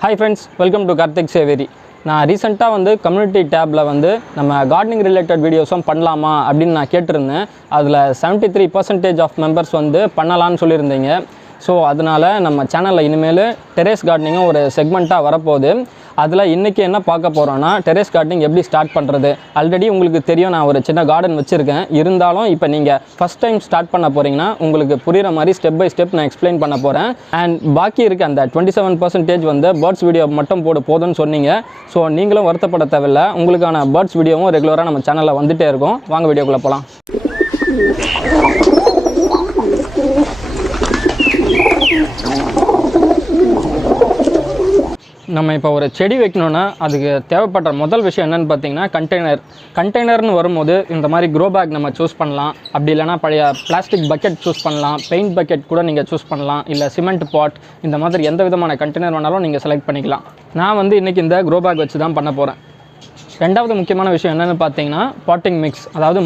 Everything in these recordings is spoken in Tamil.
Hi friends, welcome to Karthick Aviary. நான் ரீசெண்டாக வந்து கம்யூனிட்டி டேப்பில் வந்து நம்ம கார்டனிங் ரிலேட்டட் வீடியோஸும் பண்ணலாமா அப்படின்னு நான் கேட்டிருந்தேன். அதில் 73% ஆஃப் மெம்பர்ஸ் வந்து பண்ணலான்னு சொல்லியிருந்தீங்க. ஸோ அதனால் நம்ம சேனலில் இனிமேல் டெரேஸ் கார்டனிங்கும் ஒரு செக்மெண்ட்டாக வரப்போகுது. அதில் இன்றைக்கி என்ன பார்க்க போகிறோன்னா, டெரேஸ் கார்டனிங் எப்படி ஸ்டார்ட் பண்ணுறது. ஆல்ரெடி உங்களுக்கு தெரியும், நான் ஒரு சின்ன கார்டன் வச்சுருக்கேன். இருந்தாலும் இப்போ நீங்கள் ஃபஸ்ட் டைம் ஸ்டார்ட் பண்ண போகிறீங்கன்னா உங்களுக்கு புரிகிற மாதிரி ஸ்டெப் பை ஸ்டெப் நான் எக்ஸ்பிளைன் பண்ண போகிறேன். அண்ட் பாக்கி இருக்க அந்த 27% வந்து பேர்ட்ஸ் வீடியோ மட்டும் போதும்னு சொன்னீங்க. ஸோ நீங்களும் வருத்தப்பட தேவையில்லை, உங்களுக்கான பேர்ட்ஸ் வீடியோவும் ரெகுலராக நம்ம சேனலில் வந்துகிட்டே இருக்கும். வாங்க வீடியோக்குள்ளே போகலாம். நம்ம இப்போ ஒரு செடி வைக்கணுன்னா அதுக்கு தேவைப்படுற முதல் விஷயம் என்னென்னு பார்த்தீங்கன்னா கண்டெய்னர்னு வரும்போது இந்த மாதிரி க்ரோ பேக் நம்ம சூஸ் பண்ணலாம். அப்படி இல்லைனா பழைய பிளாஸ்டிக் பக்கெட் சூஸ் பண்ணலாம், பெயிண்ட் பக்கெட் கூட நீங்கள் சூஸ் பண்ணலாம், இல்லை சிமெண்ட் பாட், இந்த மாதிரி எந்த விதமான கண்டெய்னர் வேணாலும் நீங்கள் செலக்ட் பண்ணிக்கலாம். நான் வந்து இன்றைக்கி இந்த க்ரோ பேக் வச்சு தான் பண்ண போகிறேன். ரெண்டாவது முக்கியமான விஷயம் என்னென்னு பார்த்தீங்கன்னா பாட்டிங் மிக்ஸ், அதாவது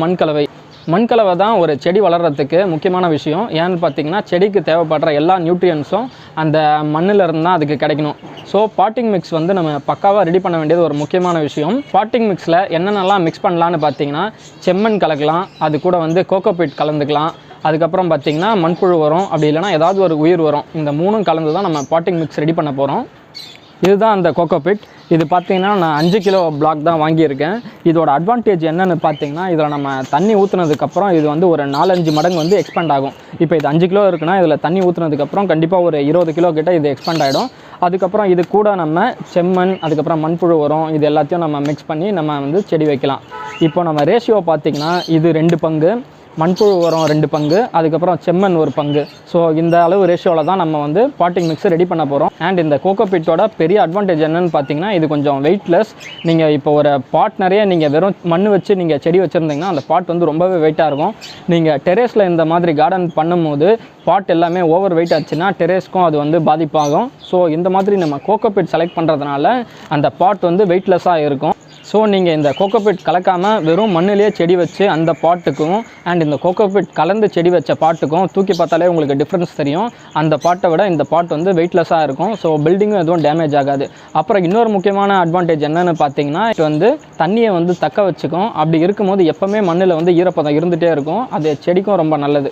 மண்கலவை தான் ஒரு செடி வளர்கிறதுக்கு முக்கியமான விஷயம். ஏன்னு பார்த்தீங்கன்னா செடிக்கு தேவைப்படுற எல்லா நியூட்ரியன்ஸும் அந்த மண்ணிலிருந்து தான் அதுக்கு கிடைக்கணும். ஸோ பாட்டிங் மிக்ஸ் வந்து நம்ம பக்காவாக ரெடி பண்ண வேண்டியது ஒரு முக்கியமான விஷயம். பாட்டிங் மிக்ஸில் என்னென்னலாம் மிக்ஸ் பண்ணலான்னு பார்த்தீங்கன்னா, செம்மண் கலக்கலாம், அது கூட வந்து கோகோபீட் கலந்துக்கலாம், அதுக்கப்புறம் பார்த்திங்கன்னா மண்புழு வரும், அப்படி இல்லைனா ஏதாவது ஒரு உயிர் வரும். இந்த மூணும் கலந்து தான் நம்ம பாட்டிங் மிக்ஸ் ரெடி பண்ண போகிறோம். இதுதான் அந்த கோகோபீட். இது பார்த்திங்கன்னா நான் 5 கிலோ பிளாக் தான் வாங்கியிருக்கேன். இதோட அட்வான்டேஜ் என்னென்னு பார்த்தீங்கன்னா, இதில் நம்ம தண்ணி ஊற்றுனதுக்கப்புறம் இது வந்து ஒரு 4-5 மடங்கு வந்து எக்ஸ்பேண்ட் ஆகும். இப்போ இது 5 கிலோ இருக்குன்னா இதில் தண்ணி ஊற்றுனதுக்கப்புறம் கண்டிப்பாக ஒரு 20 கிலோ கிட்ட இது எக்ஸ்பேண்ட் ஆகிடும். அதுக்கப்புறம் இது கூட நம்ம செம்மண், அதுக்கப்புறம் மண்புழு வரும், இது எல்லாத்தையும் நம்ம மிக்ஸ் பண்ணி நம்ம வந்து செடி வைக்கலாம். இப்போ நம்ம ரேஷியோ பார்த்திங்கன்னா இது 2 பங்கு, மண்புழு உரம் 2 பங்கு, அதுக்கப்புறம் செம்மண் 1 பங்கு. ஸோ இந்த அளவு ரேஷியோவில் தான் நம்ம வந்து பாட்டிங் மிக்ஸ் ரெடி பண்ண போகிறோம். அண்ட் இந்த கோகோபீட்டோட பெரிய அட்வான்டேஜ் என்னென்னு பார்த்தீங்கன்னா, இது கொஞ்சம் வெயிட்லெஸ். நீங்கள் இப்போ ஒரு பாட் நிறைய நீங்கள் வெறும் மண் வச்சு நீங்கள் செடி வச்சுருந்தீங்கன்னா அந்த பாட் வந்து ரொம்பவே வெயிட்டாக இருக்கும். நீங்கள் டெரேஸில் இந்த மாதிரி கார்டன் பண்ணும்போது பாட் எல்லாமே ஓவர் வெயிட் ஆச்சுன்னா டெரேஸ்க்கும் அது வந்து பாதிப்பாகும். ஸோ இந்த மாதிரி நம்ம கோகோபீட் செலக்ட் பண்ணுறதுனால அந்த பாட் வந்து வெயிட்லெஸ்ஸாக இருக்கும். ஸோ நீங்கள் இந்த கோகோபீட் கலக்காமல் வெறும் மண்ணிலேயே செடி வச்சு அந்த பாட்டுக்கும் அண்ட் இந்த கோகோபீட் கலந்து செடி வச்ச பாட்டுக்கும் தூக்கி பார்த்தாலே உங்களுக்கு டிஃப்ரென்ஸ் தெரியும். அந்த பாட்டை விட இந்த பாட் வந்து வெயிட்லெஸ்ஸாக இருக்கும். ஸோ பில்டிங்கும் எதுவும் டேமேஜ் ஆகாது. அப்புறம் இன்னொரு முக்கியமான அட்வான்டேஜ் என்னென்னு பார்த்தீங்கன்னா, இது வந்து தண்ணியை வந்து தக்க வச்சுக்கும். அப்படி இருக்கும்போது எப்போவுமே மண்ணில் வந்து ஈரப்பதம் இருந்துகிட்டே இருக்கும். அது செடிக்கும் ரொம்ப நல்லது.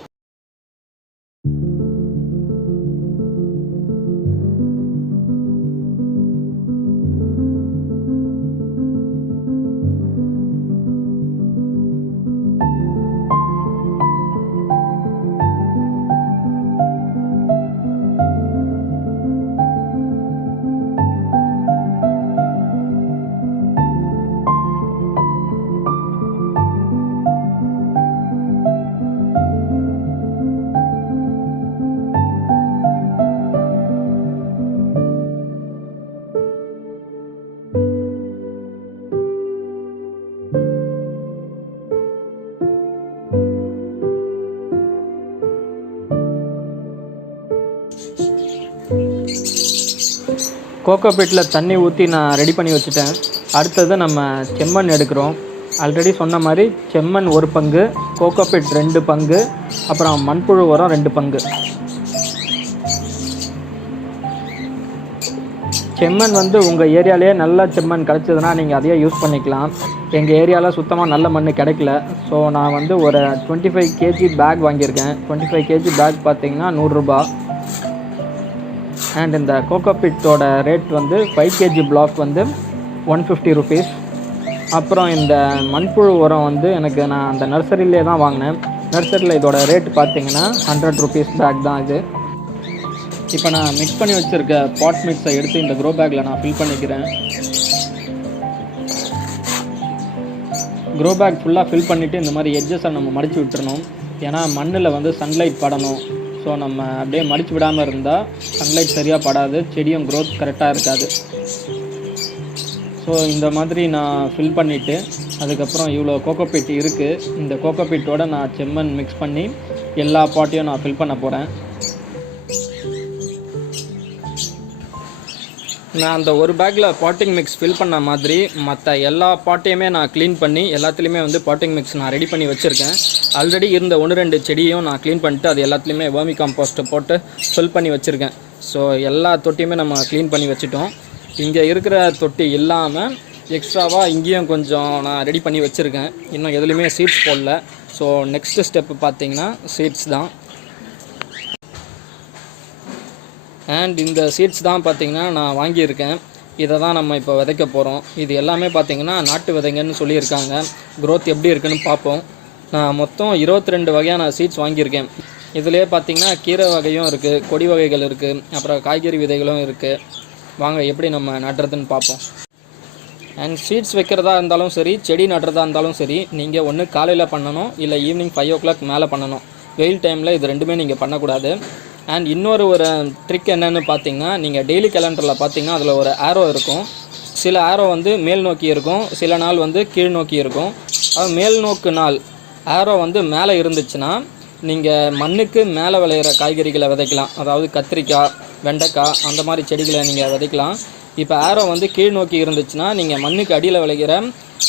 கோகோபீட்டில் தண்ணி ஊற்றி நான் ரெடி பண்ணி வச்சுட்டேன். அடுத்தது நம்ம செம்மண் எடுக்கிறோம். ஆல்ரெடி சொன்ன மாதிரி செம்மண் 1 பங்கு, கோகோபீட் 2 பங்கு, அப்புறம் மண்புழு உரம் 2 பங்கு. செம்மண் வந்து உங்கள் ஏரியாலேயே நல்ல செம்மண் கிடச்சதுன்னா நீங்கள் அதையே யூஸ் பண்ணிக்கலாம். எங்கள் ஏரியாவில் சுத்தமாக நல்ல மண் கிடைக்கல. ஸோ நான் வந்து ஒரு 25 kg பேக் வாங்கியிருக்கேன். 25 kg பேக் பார்த்திங்கன்னா 100 ரூபா. அண்ட் இந்த கோகோபீட்டோட ரேட் வந்து 5 kg பிளாக் வந்து 150 ருபீஸ். அப்புறம் இந்த மண்புழு உரம் வந்து நான் அந்த நர்சரியிலே தான் வாங்கினேன். நர்சரியில் இதோட ரேட் பார்த்திங்கன்னா 100 ருபீஸ் பேக் தான் இது. இப்போ நான் மிக்ஸ் பண்ணி வச்சுருக்க பாட் மிக்ஸை எடுத்து இந்த க்ரோ பேக்கில் நான் ஃபில் பண்ணிக்கிறேன். க்ரோ பேக் ஃபுல்லாக ஃபில் பண்ணிவிட்டு இந்த மாதிரி எட்ஜஸை நம்ம மடித்து விட்டுறணும். ஏன்னா மண்ணில் வந்து சன்லைட் படணும். ஸோ நம்ம அப்படியே மடித்து விடாமல் இருந்தால் சன்லைட் சரியாக படாது, செடியும் க்ரோத் கரெக்டாக இருக்காது. ஸோ இந்த மாதிரி நான் ஃபில் பண்ணிவிட்டு அதுக்கப்புறம் இவ்வளோ கோகோபீட் இருக்குது. இந்த கோகோபீட்டோட நான் செம்மண் மிக்ஸ் பண்ணி எல்லா பாட்டையும் நான் ஃபில் பண்ண போகிறேன். நான் அந்த ஒரு பேக்கில் பாட்டிங் மிக்ஸ் ஃபில் பண்ண மாதிரி மற்ற எல்லா பாட்டையுமே நான் க்ளீன் பண்ணி எல்லாத்துலேயுமே வந்து பாட்டிங் மிக்ஸ் நான் ரெடி பண்ணி வச்சுருக்கேன். ஆல்ரெடி இருந்த 1-2 செடியும் நான் க்ளீன் பண்ணிட்டு அது எல்லாத்துலேயுமே வேர்மி காம்போஸ்ட்டை போட்டு ஃபில் பண்ணி வச்சுருக்கேன். ஸோ எல்லா தொட்டியுமே நம்ம க்ளீன் பண்ணி வச்சுட்டோம். இங்கே இருக்கிற தொட்டி இல்லாமல் எக்ஸ்ட்ராவாக இங்கேயும் கொஞ்சம் நான் ரெடி பண்ணி வச்சுருக்கேன். இன்னும் எதுலேயுமே சீட்ஸ் போடல. ஸோ நெக்ஸ்ட்டு ஸ்டெப்பு பார்த்திங்கன்னா சீட்ஸ் தான். அண்ட் இந்த சீட்ஸ் தான் பார்த்திங்கன்னா நான் வாங்கியிருக்கேன். இதை தான் நம்ம இப்போ விதைக்க போகிறோம். இது எல்லாமே பார்த்திங்கன்னா நாட்டு விதைங்கன்னு சொல்லியிருக்காங்க. க்ரோத் எப்படி இருக்குன்னு பார்ப்போம். நான் மொத்தம் 22 வகையான சீட்ஸ் வாங்கியிருக்கேன். இதிலே பார்த்திங்கன்னா கீரை வகையும் இருக்குது, கொடி வகைகள் இருக்குது, அப்புறம் காய்கறி விதைகளும் இருக்குது. வாங்க எப்படி நம்ம நடுறதுன்னு பார்ப்போம். அண்ட் சீட்ஸ் வைக்கிறதா இருந்தாலும் சரி, செடி நடுறதா இருந்தாலும் சரி, நீங்கள் ஒன்று காலையில் பண்ணணும், இல்லை ஈவினிங் 5 o'clock மேலே பண்ணணும். வெயில் டைமில் இது ரெண்டுமே நீங்கள் பண்ணக்கூடாது. அண்ட் இன்னொரு ட்ரிக் என்னென்னு பார்த்தீங்கன்னா, நீங்கள் டெய்லி கேலண்டரில் பார்த்தீங்கன்னா அதில் ஒரு ஆரோ இருக்கும். சில ஆரோ வந்து மேல் நோக்கி இருக்கும், சில நாள் வந்து கீழ் நோக்கி இருக்கும். அது மேல் நோக்கு நாள் ஆரோ வந்து மேலே இருந்துச்சுன்னா நீங்கள் மண்ணுக்கு மேலே விளையிற காய்கறிகளை விதைக்கலாம். அதாவது கத்திரிக்காய், வெண்டைக்காய் அந்த மாதிரி செடிகளை நீங்கள் விதைக்கலாம். இப்போ ஆரோ வந்து கீழ் நோக்கி இருந்துச்சுன்னா நீங்கள் மண்ணுக்கு அடியில் விளைகிற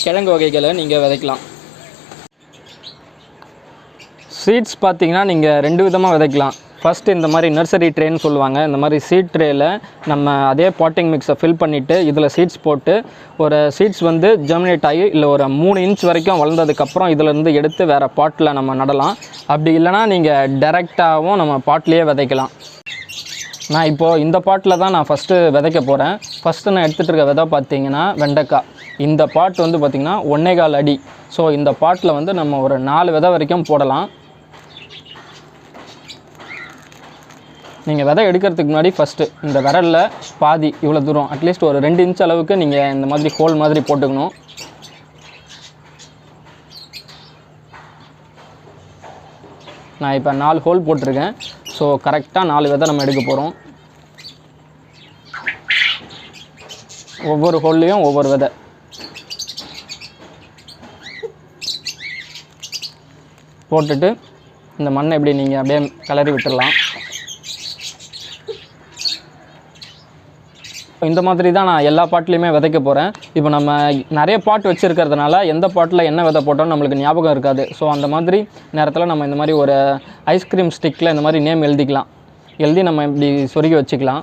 கிழங்கு வகைகளை நீங்கள் விதைக்கலாம். சீட்ஸ் பார்த்திங்கன்னா நீங்கள் 2 விதமாக விதைக்கலாம். ஃபஸ்ட்டு இந்த மாதிரி நர்சரி ட்ரேன்னு சொல்லுவாங்க. இந்த மாதிரி சீட் ட்ரேயில் நம்ம அதே பாட்டிங் மிக்ஸை ஃபில் பண்ணிவிட்டு இதில் சீட்ஸ் போட்டு ஒரு சீட்ஸ் வந்து ஜெர்மினேட் ஆகி இல்லை ஒரு 3 inch வரைக்கும் வளர்ந்ததுக்கப்புறம் இதிலேருந்து எடுத்து வேறு பாட்டில் நம்ம நடலாம். அப்படி இல்லைனா நீங்கள் டைரெக்டாகவும் நம்ம பாட்லேயே விதைக்கலாம். நான் இப்போது இந்த பாட்டில் தான் நான் ஃபஸ்ட்டு விதைக்க போகிறேன். ஃபஸ்ட்டு நான் எடுத்துகிட்டு இருக்க விதை பார்த்திங்கன்னா வெண்டைக்காய். இந்த பாட் வந்து பார்த்திங்கன்னா 1.25 அடி. ஸோ இந்த பாட்டில் வந்து நம்ம ஒரு 4 விதை வரைக்கும் போடலாம். நீங்கள் விதை எடுக்கிறதுக்கு முன்னாடி ஃபஸ்ட்டு இந்த விரலில் பாதி இவ்வளோ தூரம் அட்லீஸ்ட் ஒரு 2 inch அளவுக்கு நீங்கள் இந்த மாதிரி ஹோல் மாதிரி போட்டுக்கணும். நான் இப்போ 4 ஹோல் போட்டிருக்கேன். ஸோ கரெக்டாக 4 விதை நம்ம எடுக்க போகிறோம். ஒவ்வொரு ஹோல்லையும் ஒவ்வொரு விதை போட்டுட்டு இந்த மண்ணை எப்படி நீங்கள் அப்படியே கிளறி விட்டுடலாம். இந்த மாதிரி தான் நான் எல்லா பாட்லேயுமே விதைக்க போகிறேன். இப்போ நம்ம நிறைய பாட் வச்சுருக்கிறதுனால எந்த பாட்டில் என்ன விதை போட்டோம்னு நம்மளுக்கு ஞாபகம் இருக்காது. ஸோ அந்த மாதிரி நேரத்தில் நம்ம இந்த மாதிரி ஒரு ஐஸ்கிரீம் ஸ்டிக்கில் இந்த மாதிரி நேம் எழுதிக்கலாம். எழுதி நம்ம இப்படி சொருகி வச்சுக்கலாம்.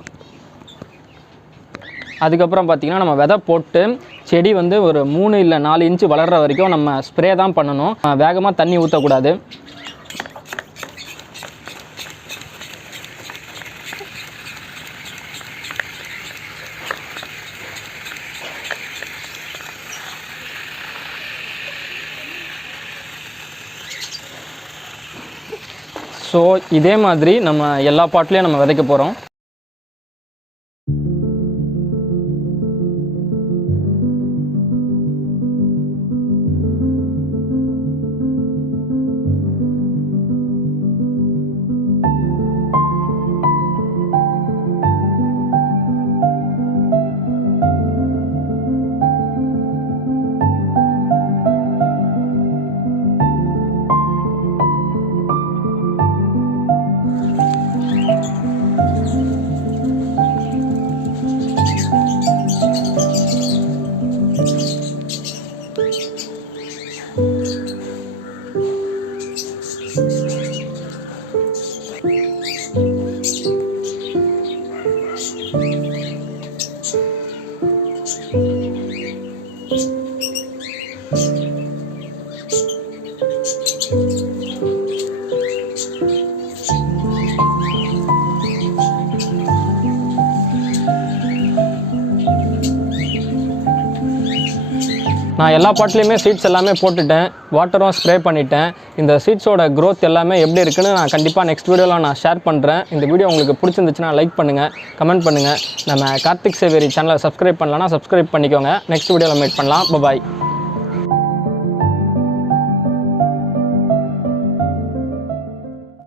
அதுக்கப்புறம் பார்த்திங்கன்னா நம்ம விதை போட்டு செடி வந்து ஒரு 3 இல்லை 4 inch வளர்கிற வரைக்கும் நம்ம ஸ்ப்ரே தான் பண்ணணும். வேகமாக தண்ணி ஊற்றக்கூடாது. ஸோ இதே மாதிரி நம்ம எல்லா பாட்லேயும் நம்ம விதைக்க போகிறோம். நான் எல்லா பாட்லேயுமே சீட்ஸ் எல்லாமே போட்டுட்டேன், வாட்டரும் ஸ்ப்ரே பண்ணிட்டேன். இந்த சீட்ஸோட க்ரோத் எல்லாமே எப்படி இருக்குன்னு நான் கண்டிப்பாக நெக்ஸ்ட் வீடியோவில் நான் ஷேர் பண்ணுறேன். இந்த வீடியோ உங்களுக்கு பிடிச்சிருந்துச்சுன்னா லைக் பண்ணுங்கள், கமெண்ட் பண்ணுங்கள். நம்ம கார்த்திக் சேவேரி சேனலை சப்ஸ்கிரைப் பண்ணலன்னா சப்ஸ்கிரைப் பண்ணிக்கோங்க. நெக்ஸ்ட் வீடியோவில் மீட் பண்ணலாம். பாய்.